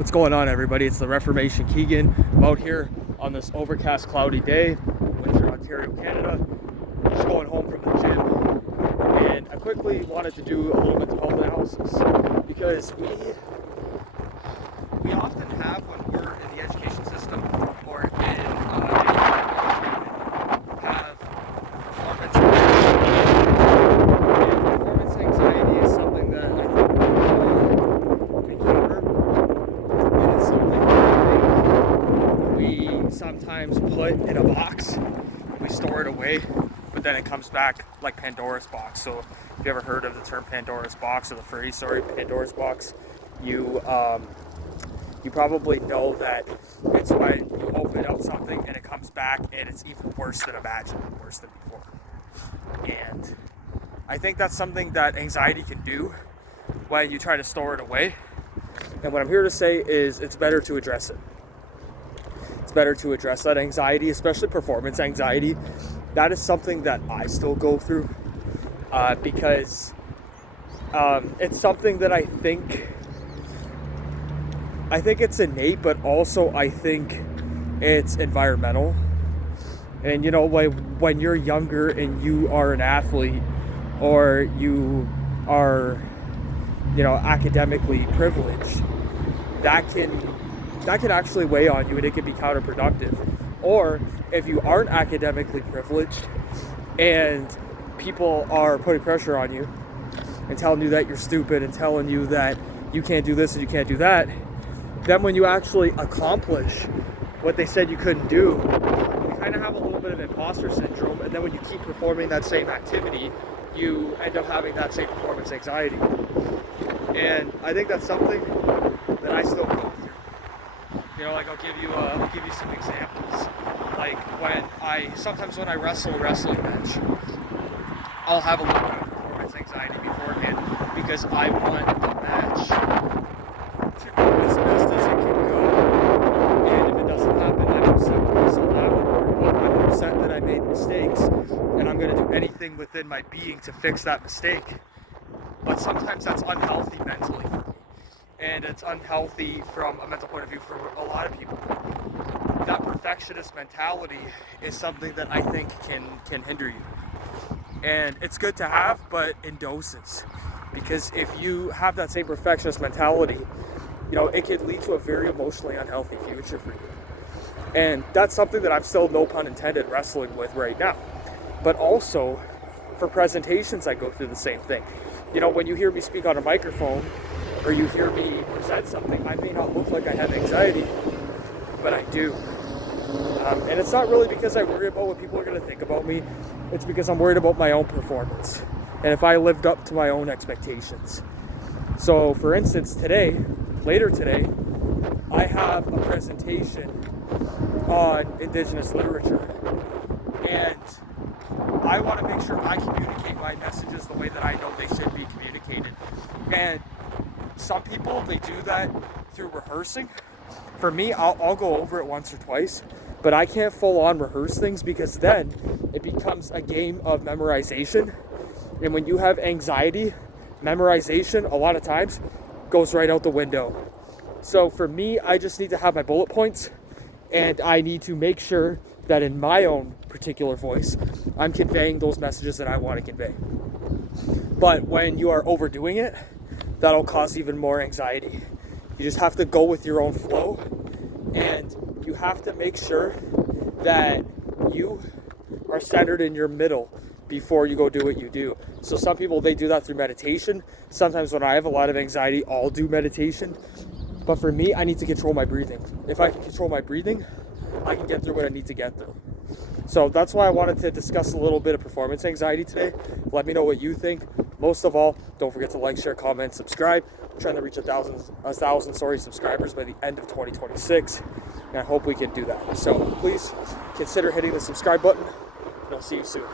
What's going on, everybody? It's the Reformation Keegan. I'm out here on this overcast, cloudy day, Windsor, Ontario, Canada. Just going home from the gym, and I quickly wanted to do a little mental health analysis because we often have, when we're in the education system or in have performance anxiety. And performance anxiety is something that I think we all encounter. And it's something that we sometimes put in a box, we store it away, but then it comes back like Pandora's box. So if you ever heard of the term Pandora's box, or the phrase, Pandora's box, you probably know that it's when you open up something and it comes back and it's even worse than imagined, worse than before. And I think that's something that anxiety can do when you try to store it away. And what I'm here to say is it's better to address it. It's better to address that anxiety, especially performance anxiety. That is something that I still go through because it's something that I think it's innate, but also I think it's environmental. And you know, when you're younger and you are an athlete, or you are, academically privileged, that can actually weigh on you, and it can be counterproductive. Or if you aren't academically privileged and people are putting pressure on you and telling you that you're stupid and telling you that you can't do this and you can't do that, then when you actually accomplish what they said you couldn't do, you kind of have a little bit of imposter syndrome. And then when you keep performing that same activity, you end up having that same performance anxiety. And I think that's something that I still go through. I'll give you some examples. Like sometimes when I wrestle a wrestling match, I'll have a little bit of performance anxiety beforehand because I want the match to go as best as it can go. And if it doesn't happen, I'm upset with myself afterward. I'm upset that I made mistakes, and I'm going to do anything within my being to fix that mistake. But sometimes that's unhealthy mentally for me. And it's unhealthy from a mental point of view for a lot of people. That perfectionist mentality is something that I think can hinder you. And it's good to have, but in doses. Because if you have that same perfectionist mentality, it could lead to a very emotionally unhealthy future for you. And that's something that I'm still, no pun intended, wrestling with right now. But also, for presentations, I go through the same thing. When you hear me speak on a microphone, or you hear me present something, I may not look like I have anxiety, but I do. And it's not really because I worry about what people are going to think about me. It's because I'm worried about my own performance, and if I lived up to my own expectations. So, for instance, later today, I have a presentation on Indigenous literature, and I want to make sure I communicate my messages the way that I know they should be communicated. And some people, they do that through rehearsing. For me, I'll go over it once or twice, but I can't full on rehearse things because then it becomes a game of memorization. And when you have anxiety, memorization a lot of times goes right out the window. So for me, I just need to have my bullet points, and I need to make sure that in my own particular voice, I'm conveying those messages that I want to convey. But when you are overdoing it, that'll cause even more anxiety. You just have to go with your own flow, and you have to make sure that you are centered in your middle before you go do what you do. So some people, they do that through meditation. Sometimes when I have a lot of anxiety, I'll do meditation. But for me, I need to control my breathing. If I can control my breathing, I can get through what I need to get through. So that's why I wanted to discuss a little bit of performance anxiety today. Let me know what you think. Most of all, don't forget to like, share, comment, subscribe. I'm trying to reach a thousand subscribers by the end of 2026. And I hope we can do that. So please consider hitting the subscribe button, and I'll see you soon.